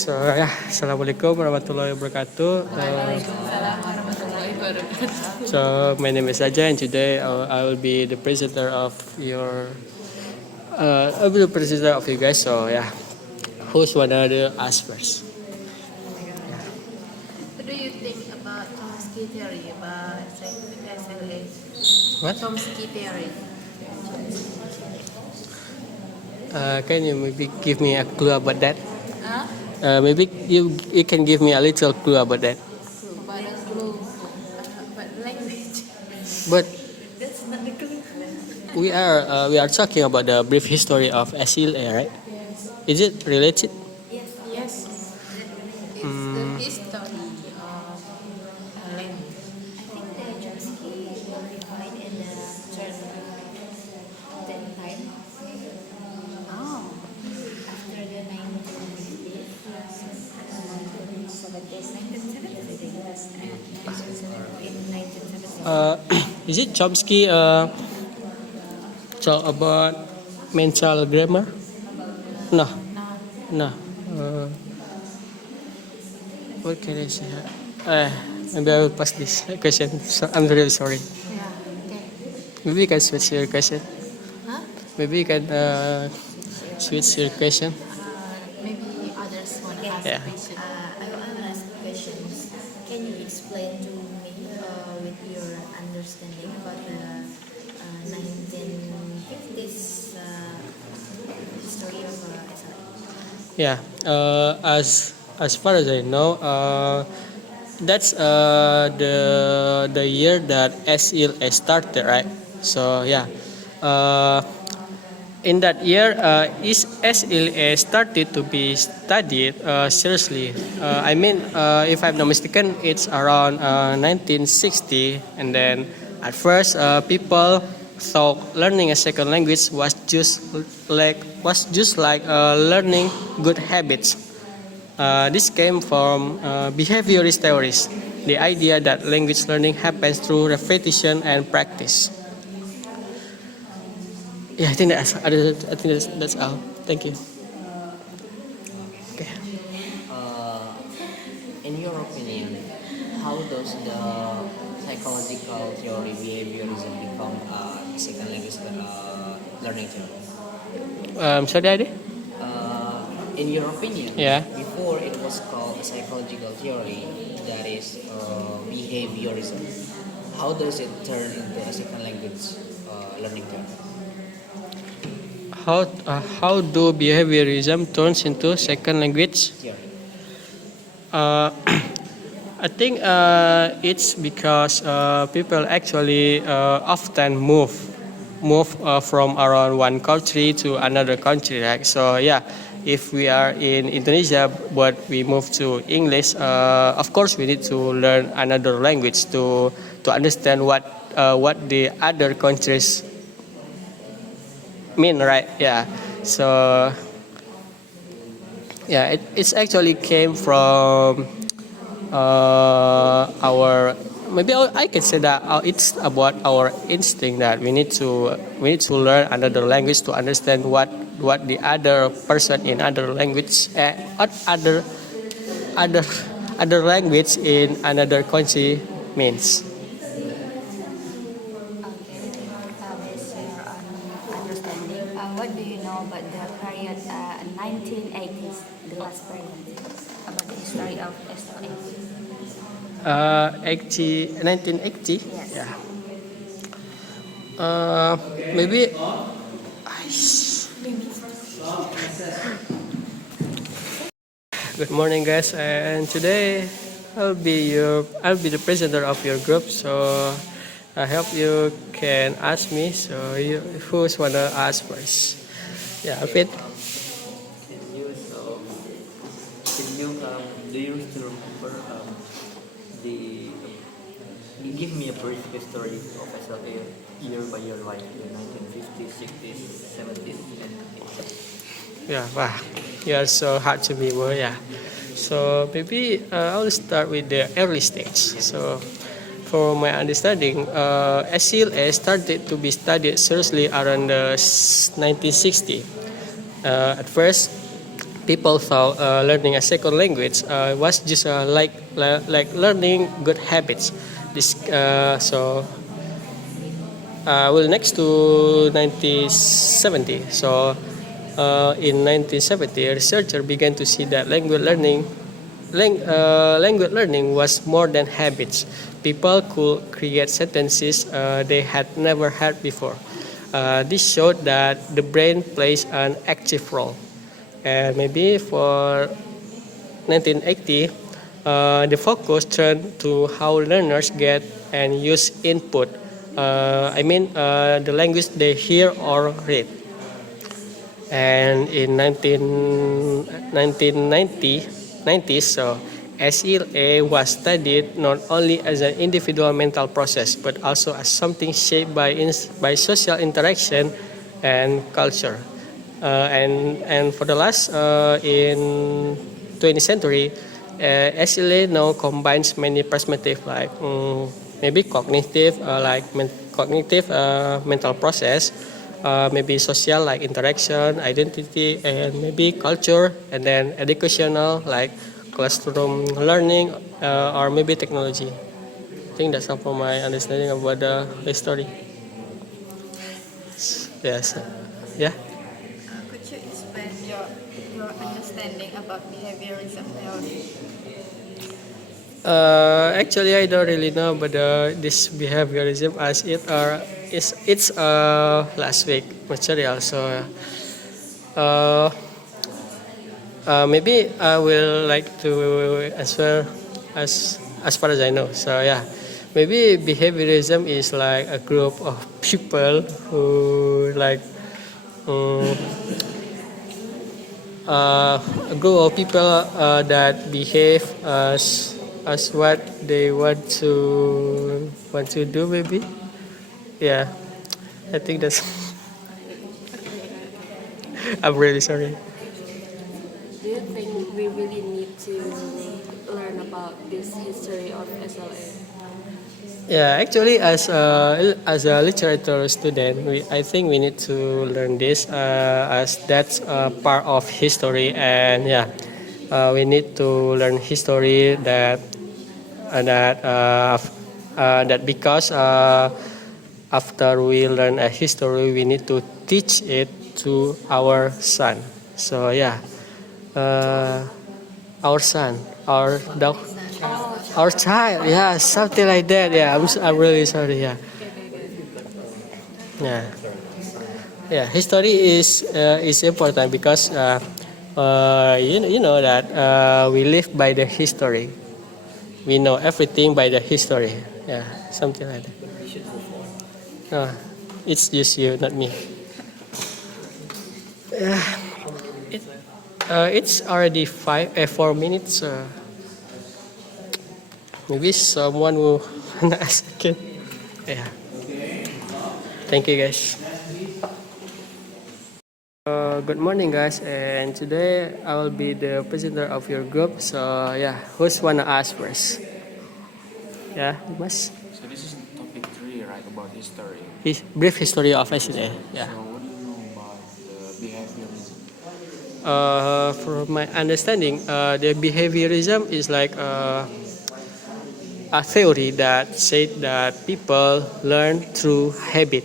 So ya, assalamualaikum warahmatullahi wabarakatuh. Waalaikumsalam warahmatullahi wabarakatuh. So my name is Raja, and today I will be the presenter of I will be the presenter of you guys. So yeah, who's wanna ask first? What do you think about Chomsky theory about scientific SLA? What? Chomsky theory. Can you maybe give me a clue about that? Huh? Maybe you can give me a little clue about that. About a clue. About language. But That's not the clue. we are talking about the brief history of SLA, right? Is it related? Yes. It's the history of language. I think the Chomsky modified in the third that time. Oh. After the 1950s, 1970s, I think. In 1970s. Is it Chomsky talk about mental grammar? No, No. no. What can I say? Maybe I will pass this question. So I'm really sorry. Yeah. Okay. Maybe you can switch your question. Huh? Maybe you can switch your question. Maybe others wanna ask Yeah. a question. I want to ask questions. Can you explain to me with your understanding about the 1950s history of SLA? Yeah. As far as I know, that's the year that SLA started, right? So yeah. In that year, SLA started to be studied seriously. If I'm not mistaken, it's around 1960, and then at first, people thought learning a second language was just like learning good habits. This came from behaviorist theories, the idea that language learning happens through repetition and practice. Yeah, I think that's all. Thank you. Okay. In your opinion, how does the psychological theory behaviorism become a second language learning theory? Sorry, Adi? In your opinion, Yeah. before it was called a psychological theory, that is behaviorism. How does it turn into a second language learning theory? How do behaviorism turns into second language? Theory. I think it's because people actually often move from around one country to another country, right? So yeah, if we are in Indonesia but we move to English, of course we need to learn another language to understand what the other countries mean, right? Yeah. So yeah, it's actually came from our, maybe I can say that it's about our instinct that we need to learn another language to understand what the other person in other language other language in another country means. Based on your understanding, what do you know about the period 1980s, the last period, about the history of SLA? 1980. Yes. Yeah. Maybe. Good morning, guys, and today I'll be the presenter of your group. So I hope you can ask me. So who's wanna ask first? Yeah, Alfred. Do you still remember the? You give me a brief history of SLA year by year, like the 1950s, 60s, 70s, and 80s. Yeah, wow, you are so hard to me, boy. Yeah. So maybe I'll start with the early stage. So for my understanding, SLA started to be studied seriously around the 1960. At first, people thought learning a second language was just like learning good habits. This well, next to 1970. So in 1970, researchers began to see that language learning was more than habits. People could create sentences they had never heard before. This showed that the brain plays an active role. And maybe for 1980, the focus turned to how learners get and use input. The language they hear or read. And in 1990s, so SLA was studied not only as an individual mental process, but also as something shaped by social interaction and culture. And for the last in 20th century, SLA now combines many perspectives like maybe cognitive, mental process, maybe social like interaction, identity, and maybe culture, and then educational like classroom learning or maybe technology. I think that's all for my understanding about the history. Yes. Yeah. Could you explain your understanding about behaviorism theory? Actually, I don't really know, but this behaviorism as it's last week material. So maybe I will like to answer as far as I know. So yeah, maybe behaviorism is like a group of people who like um, a group of people that behave as what they want to do. Maybe yeah. I think that's. I'm really sorry. Do you think we really need to learn about this history of SLA? Yeah, actually, as a literature student, I think we need to learn this as that's part of history, and yeah, we need to learn history that because after we learn a history, we need to teach it to our son. So yeah, our son, our dog. Our child, yeah, something like that. Yeah, I'm really sorry. Yeah, yeah, yeah. History is important because you know that we live by the history. We know everything by the history. Yeah, something like that. No, it's just you, not me. It, it's already 4 minutes. Maybe someone will ask again. Yeah. Thank you, guys. Good morning, guys. And today I will be the presenter of your group. So yeah, who's wanna ask first? Yeah, Mas. So this is topic 3, right? About history. Brief history of SLA. Yeah. So what do you know about the behaviorism? From my understanding, the behaviorism is like a theory that said that people learn through habit,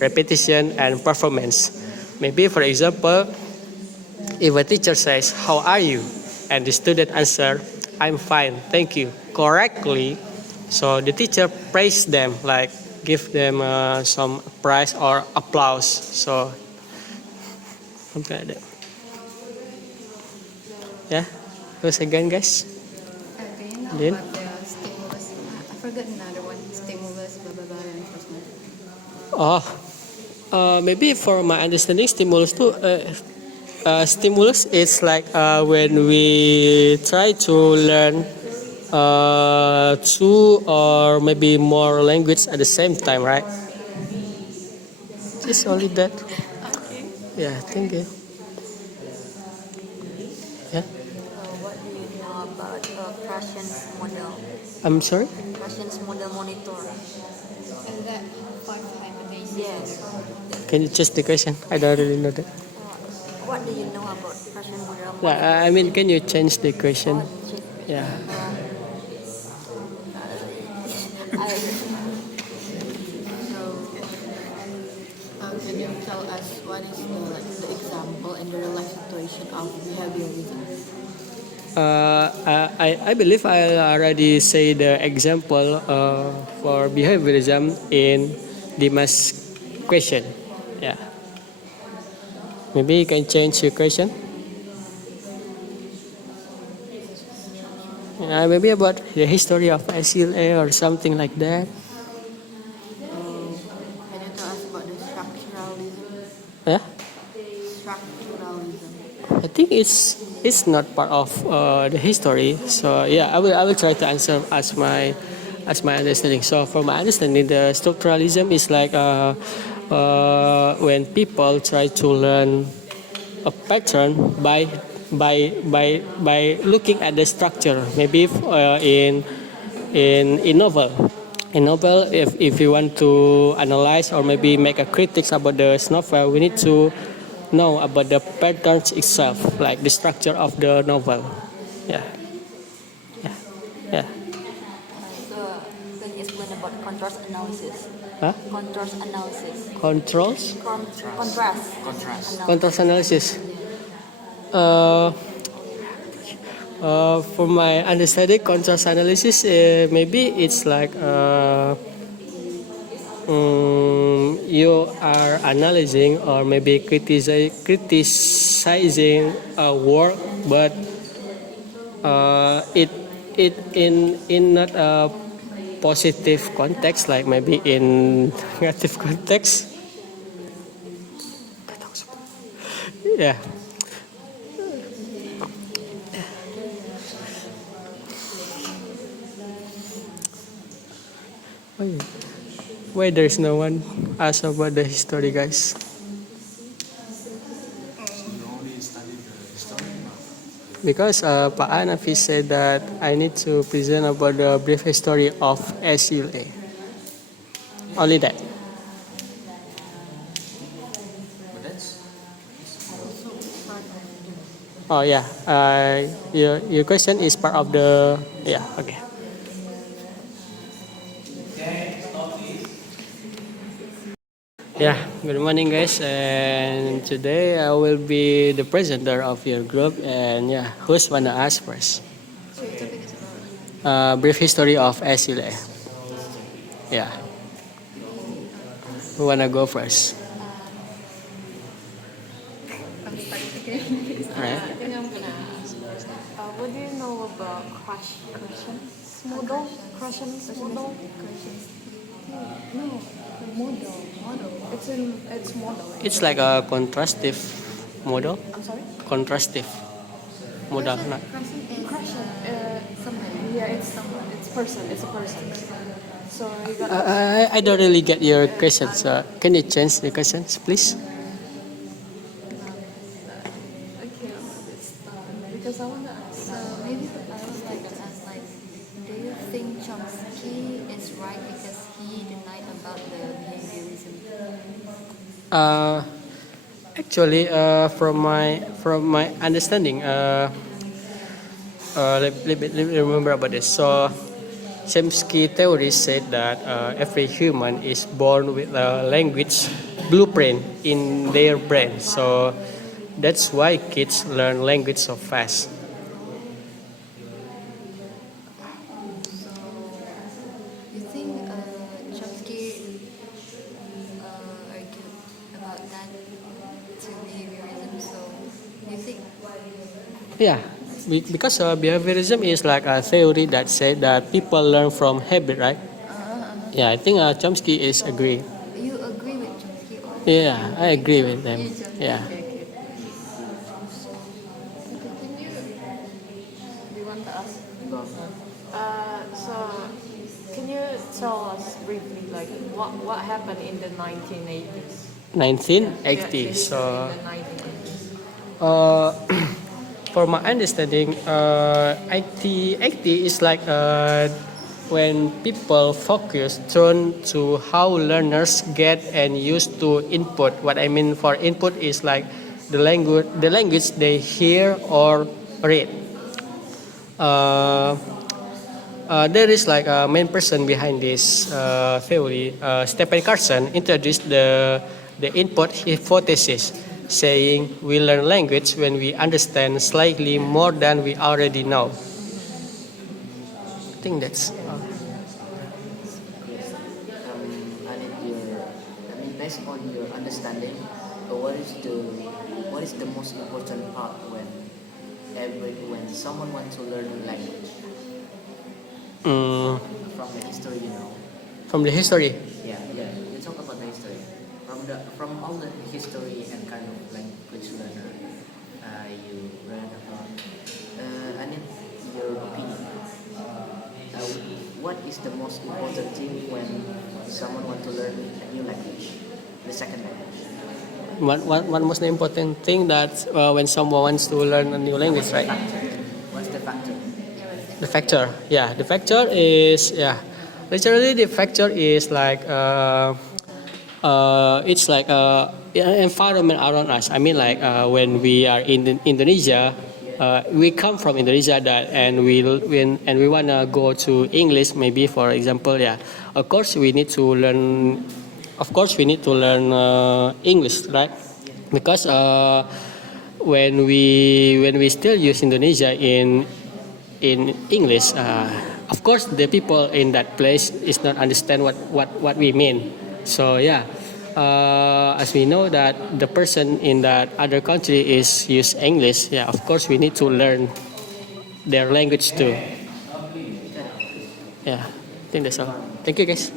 repetition, and performance. Maybe, for example, if a teacher says, "How are you?" and the student answer, "I'm fine, thank you," correctly, so the teacher praise them, like give them some prize or applause. So something like that. Yeah, who's again, guys? Do you know Then? about the stimulus? I forgot another one. Stimulus, blah blah blah, reinforcement. Maybe for my understanding, stimulus is like when we try to learn two or maybe more language at the same time, right? Just only that. Okay. Yeah, thank you. Yeah, What do you know about Prussian's model? I'm sorry. Prussian's model monitor. Is that part of hypothesis? Yes. Can you change the question? I don't really know that. what do you know about Russian model? I mean, can you change the question? Yeah. Can you tell us what is the example and the real life situation of behaviorism? I believe I already say the example for behaviorism in Dimas' question. Yeah. Maybe you can change your question. Maybe about the history of SLA or something like that. Can you tell us about the structuralism? Yeah. Structuralism. I think it's not part of the history. So yeah, I will try to answer as my understanding. So from my understanding, the structuralism is like when people try to learn a pattern by looking at the structure. Maybe in novel. In novel, if you want to analyze or maybe make a critics about the novel, we need to know about the patterns itself, like the structure of the novel. Yeah, yeah, yeah. So can you explain about contrast analysis? Huh? Contrast analysis. Controls, Contrast. contrast analysis. Uh, for my understanding, contrast analysis, maybe it's like you are analyzing or maybe criticizing a work, but it in not a positive context, like maybe in negative context. Yeah. Why there's no one ask about the history, guys? You only study the history. Because Pak Anafi said that I need to present about the brief history of SLA. Only that. But that's Oh yeah. Your question is part of the yeah. Okay. Yeah, good morning guys, and today I will be the presenter of your group, and yeah, who's wanna ask first? Brief history of SLA. Yeah, who wanna go first? Alright. I think I'm gonna ask. What do you know about Crushing's model? Crushing's model? No, the model. It's model. It's like a contrastive model. I'm sorry? Contrastive model. Not. Crushing. Yeah, it's person. It's a person. So you got. I don't really get your questions. Can you change the questions, please? Okay, because I want to ask. Maybe I would like to ask, like, do you think Chomsky is right because he denied about the behaviorism? Actually, from my understanding, let me remember about this. So, Chomsky theory said that every human is born with a language blueprint in their brain. So that's why kids learn language so fast. You think Chomsky argued about that to behaviorism? So you think? Yeah, because behaviorism is like a theory that said that people learn from habit, right? Yeah, I think Chomsky is agree. You agree with Chomsky or? Yeah, I agree with them. You just- Yeah. Okay. Do you want to ask? So can you tell us briefly, like, what happened in the 1980s? 1980. So, In the 1980s. for my understanding, 80 is like when people turn to how learners get and used to input. What I mean for input is like the language they hear or read. There is like a main person behind this theory. Stephen Carson introduced the input hypothesis, saying we learn language when we understand slightly more than we already know. I think that's. Yes. I need your. I mean, based on your understanding, what is the most important part when someone wants to learn a language Mm, from the history, you know? from the history. Yeah, yeah. You talk about the history from all the history and kind of language learner you learn about. I need your opinion. What is the most important thing when someone wants to learn a new language, the second language? One most important thing that when someone wants to learn a new language, right? What's the factor? The factor, yeah, the factor is literally the factor is like it's like environment around us. I mean, like when we are in Indonesia, we come from Indonesia and we wanna go to English, maybe for example, yeah. Of course, we need to learn. Of course, we need to learn English, right? Because when we still use Indonesia in English, of course the people in that place is not understand what we mean. So yeah, as we know that the person in that other country is use English, yeah, of course we need to learn their language too. Yeah, I think that's all. Thank you guys.